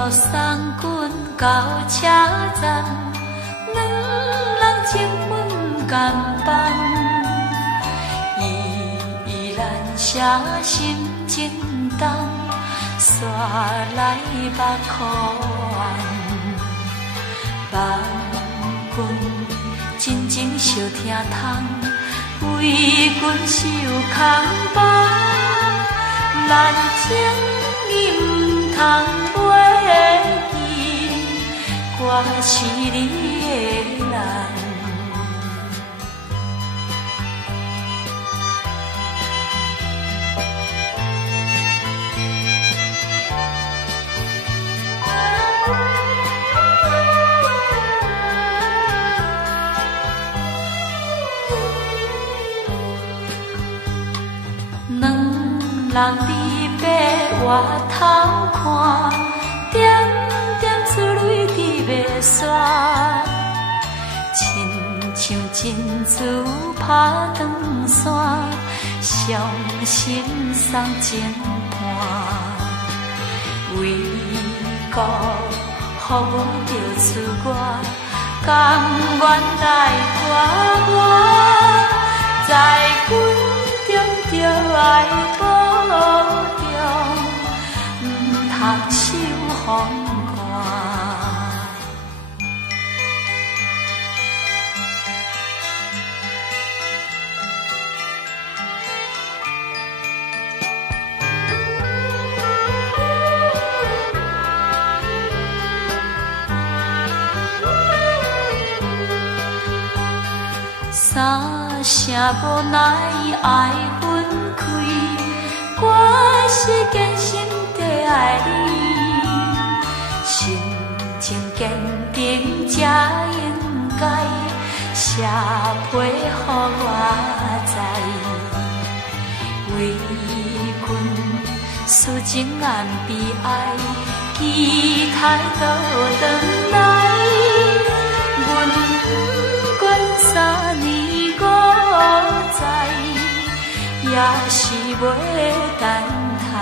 路送阮到车站，两人情分甘放，依然写心情重，煞来目眶。望君真情惜听痛，为君受空房，咱情义毋通袂记，我是你的人。人伫白外头看，点点珠泪伫袂煞，亲像珍珠拍长线，伤心送情伴。为国予阮着出外，甘愿来拖磨，在军中着爱保重，毋通受风寒。三声无奈爱分开，我是坚心地爱你，心情坚定才应该写批予我知，为君思情暗悲哀，期待倒转来，阮不管3年5载，也是袂等待。